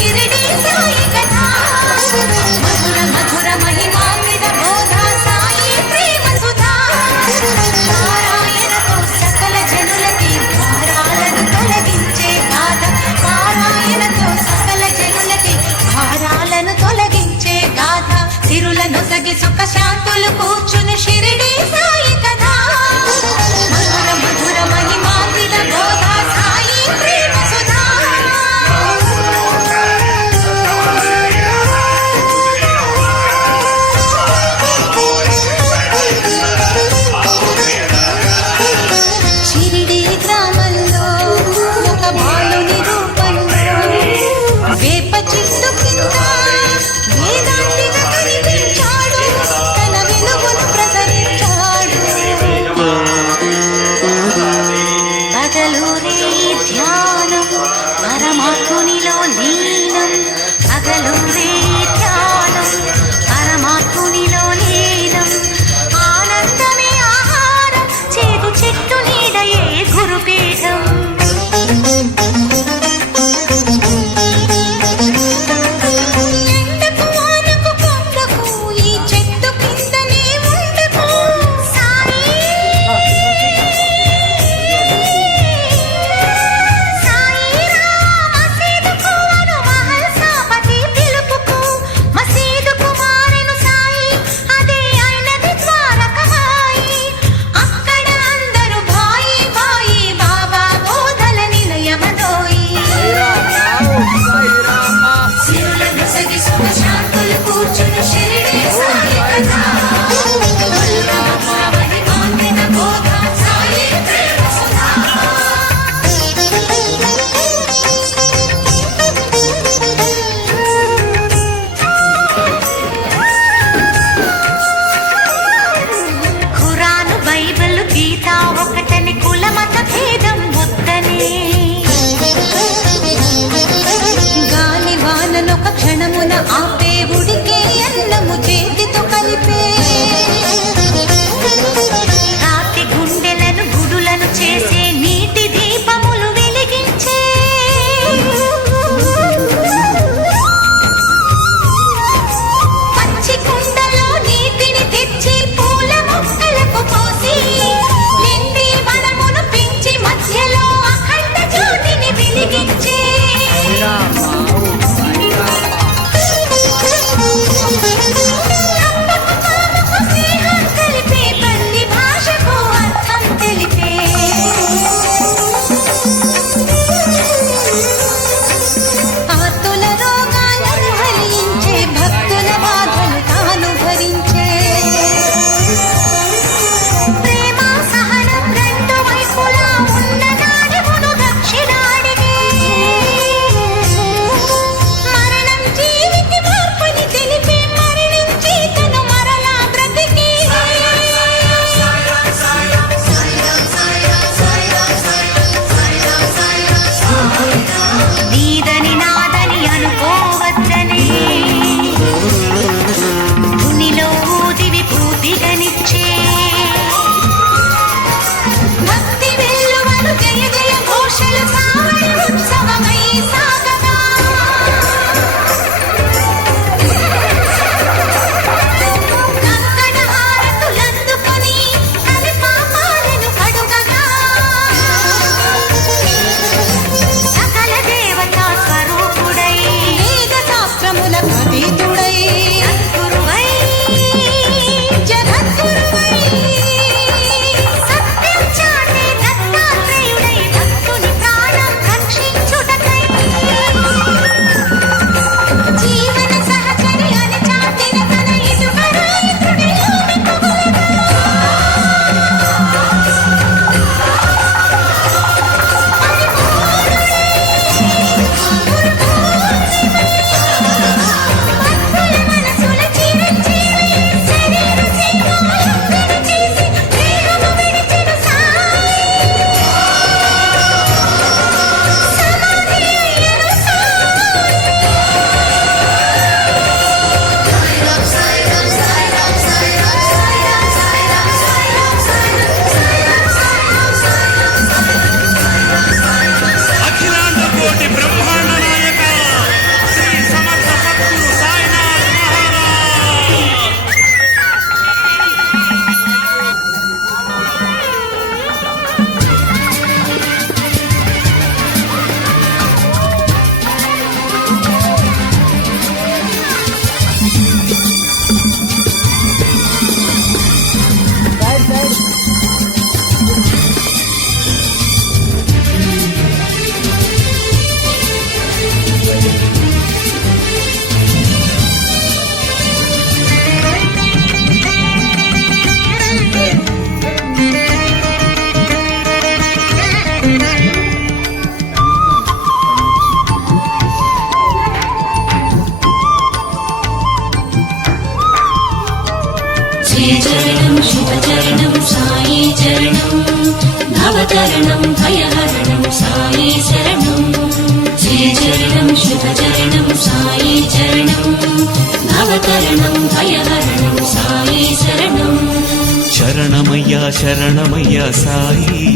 షిరిడి సాయి కథ మధుర మధుర మహిమామృత బోధ సాయి ప్రేమ సుధా పారాయణతో సకల జనులకి భారాలను తొలగించే గాథ పారాయణతో సకల జనులకి భారాలను తొలగించే గాథ సిరులను సగి సుఖ శాంతులు కూర్చుని షిరిడి సాయి కథ మధుర మధుర మహిమామృత బోధ సాయి ప్రేమ సుధా షిరిడి గ్రామంలో ఒక బాలుని రూపంలో వేప చెట్టు కింద వేదాంతిగా కనిపించాడు తన వెలుగును ప్రసరించాడు పగలూరే ధ్యానం పరమాత్మునిలో లీనం పగలూరే ధ్యానం పరమాత్మునిలో లీనం ఆనందమే ఆహారం చేదు చెట్టు నీడయే గురుపీఠం ఎండకు వానకు కొండకు ఈ చెట్టు కిందనే ఉండకు సాయి మసీదుకు అను మహల్సాపతి పిలుపుకు మసీదుకు మారెను సాయి అదే అయినది ద్వారకమాయి అక్కడ అందరూ భాయి భాయి బాబా బోధల నిలయమదోయి సిరులను సగి సుఖ శాంతులు కూర్చుని షిరిడి సాయి కథ మధుర మధుర మహిమాన్విత బోధ సాయి ప్రేమ సుధా ఖురాను బైబిల్ గీత ఒకటని కులమత భేదం వద్దనే గాలి వాననొక క్షణమున ఆపే ఉడికే అన్నము చేతితో కలిపే రాతి గుండెలను గుడులను చేసే నీటి దీపములు వెలిగించే పచ్చి కుండలో నీటిని తెచ్చి పూల మొక్కలకు పోసి నిండి వనమును పెంచి మధ్యలో అఖండ జ్యోతిని వెలిగించే నమ్మకు శుభచరణం సాయి చరణం భవతరణం భయహరణం సాయి శరణం శ్రీచరణం శుభచరణం సాయి చరణం భవతరణం భయహరణం సాయి శరణం శరణమయ్యా శరణమయ్యా సాయి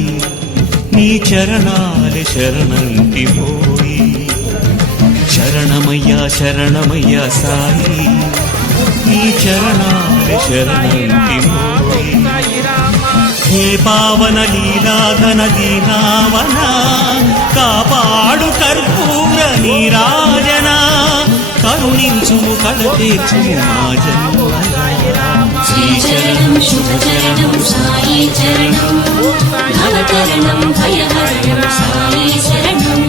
నీ చరణాల శరణంటి పోయి శరణమయ్యా శరణమయ్యా సాయి నీ చరణాల శరణంటి పోయి హే పావన లీలాగన దీనావన కాపాడు కర్పూర నీరాజన కరుణించు కడతీర్చు మా జన్మ శ్రీచరణం శుభచరణం సాయి చరణం భవతరణం భయహరణం సాయి శరణం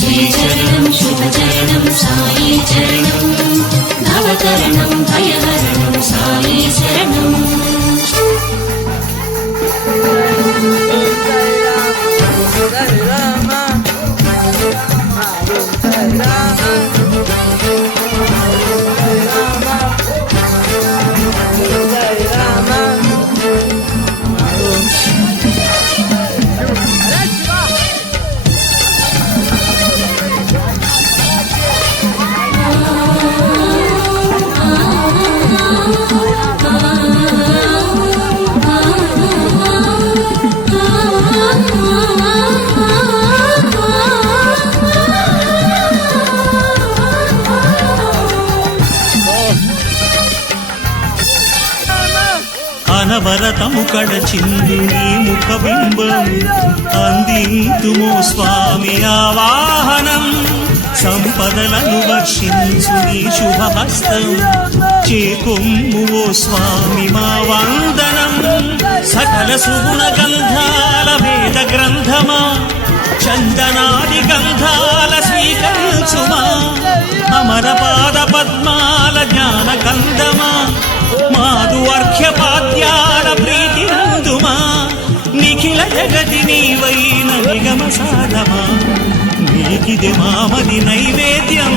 శ్రీచరణం శుభచరణం సాయి చరణం భవతరణం భయహరణం సాయి శరణం అనవరతము కడచింది నీ ముఖబింబం అందింతుము స్వామి ఆవాహనం సంపదలను వర్షించు నీ శుభహస్తం చేకొమ్ము ఓ స్వామి మా వందనం సకల సుగుణ గంధాల వేద గ్రంథమా చందనాది గంధాల స్వీకరించుమా అమర పాద పద్మాల జ్ఞాన కందమా మాధు అర్ఘ్యపాద్యాల ప్రీతి నందుమా నిఖిల జగతి నీవైన నిగమ సాధమా నీకిది మామది నైవేద్యం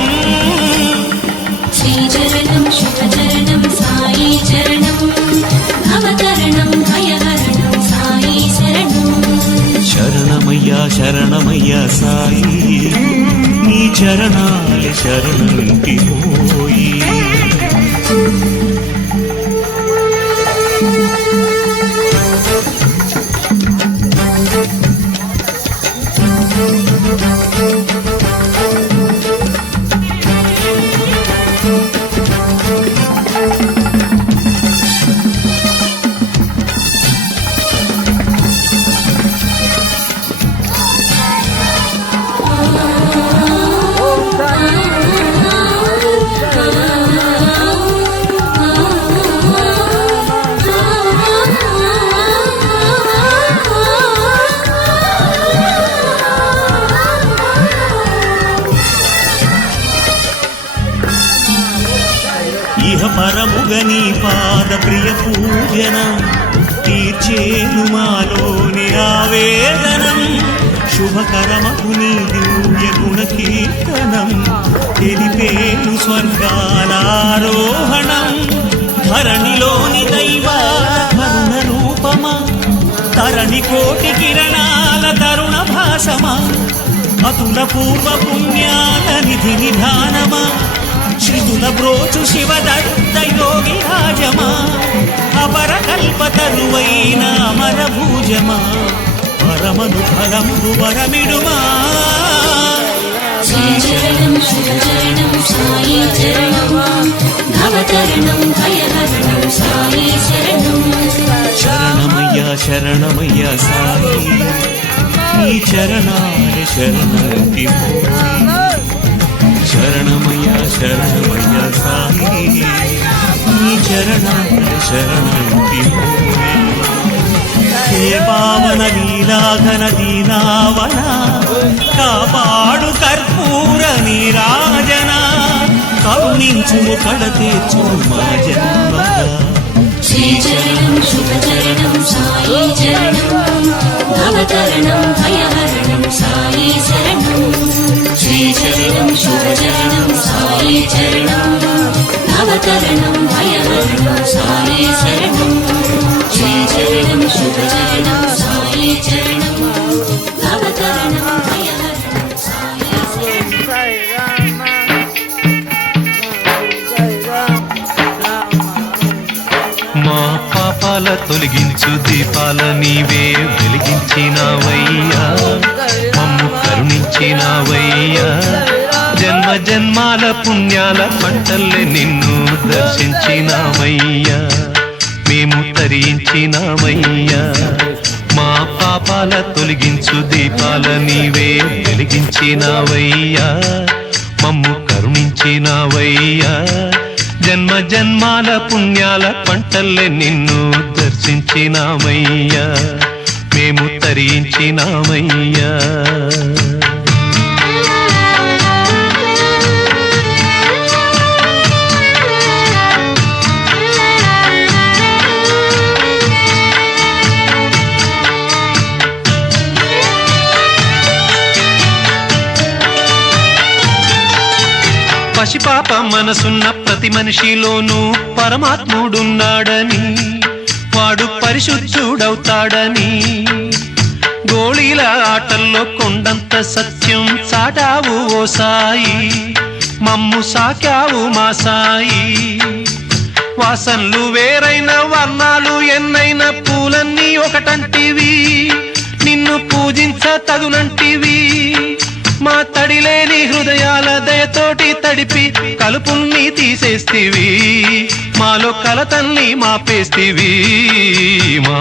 శ్రీచరణం శుభచరణం సాయి చరణం భవతరణం భయహరణం సాయి శరణం శరణమయ్యా శరణమయ్యా సాయి నీ చరణాల శరణంటి పోయి ఇహ పరముగని పాద ప్రియ పూజన తీర్చేను మాలోని ఆవేదనం శుభకరమకు నీ దివ్య గుణ కీర్తనం తెలిపేను స్వర్గాలారోహణం ధరణిలోని దైవాల కరుణ రూపమా తరణి కోటి కిరణాల తరుణ భాసమా అతుల పూర్వ పుణ్యాల నిధి నిధానమా శ్రీతుల బ్రోచు శివదత్త యోగి రాజమా అపర కల్పతరువైన అమర భూజమా పరమను ఫలమును వరమిడుమా శ్రీచరణం శుభచరణం సాయి చరణం భవతరణం భయహరణం సాయి శరణం శరణమయ్యా శరణమయ్యా సాయి నీ చరణాల శరణంటి పోయి శరణమయ్యా శరణమయ్యా సాయి నీ చరణాల శరణంటి పోయి హే పావన లీలాఘన దీనావన కాపాడు కర్పూర నీరాజన కరుణించుము కడతీర్చు మా జన్మగా శ్రీచరణం శుభచరణం సాయి చరణం భవతరణం భయహరణం సాయి శరణం శ్రీచరణం శుభచరణం సాయి చరణం భవతరణం భయహరణం సాయి శరణం శ్రీచరణం శుభచరణం సాయి చరణం భవతరణం భయహరణం సాయి శరణం మా పాపాల తొలగించు దీపాల నీవే వెలిగించినావయ్యా మమ్ము కరుణించినావయ్యా జన్మ జన్మాల పుణ్యాల పంటల్లే నిన్ను దర్శించినావయ్యా మేము తరించినావయ్యా మా పాపాల తొలగించు దీపాల నీవే వెలిగించినావయ్యా మమ్ము కరుణించినావయ్యా జన్మ జన్మాల పుణ్యాల పంటల్లే నిన్ను దర్శించినామయ్యా మేము తరించినామయ్యా పసిపాప మనసున్న ప్రతి మనిషిలోనూ పరమాత్ముడున్నాడని వాడు పరిశుద్ధుడవుతాడని గోళీల ఆటల్లో కొండంత సత్యం చాటావు ఓ సాయి మమ్ము సాకావు మా సాయి వాసనలు వేరైన వర్ణాలు ఎన్నైన పూలన్నీ ఒకటంటివి నిన్ను పూజించ తగునంటివి మా తడిలేని హృదయాల దయతోటి తడిపి కలుపుల్ని తీసేస్తివి మాలో కలతల్ని మాపేస్తివి మా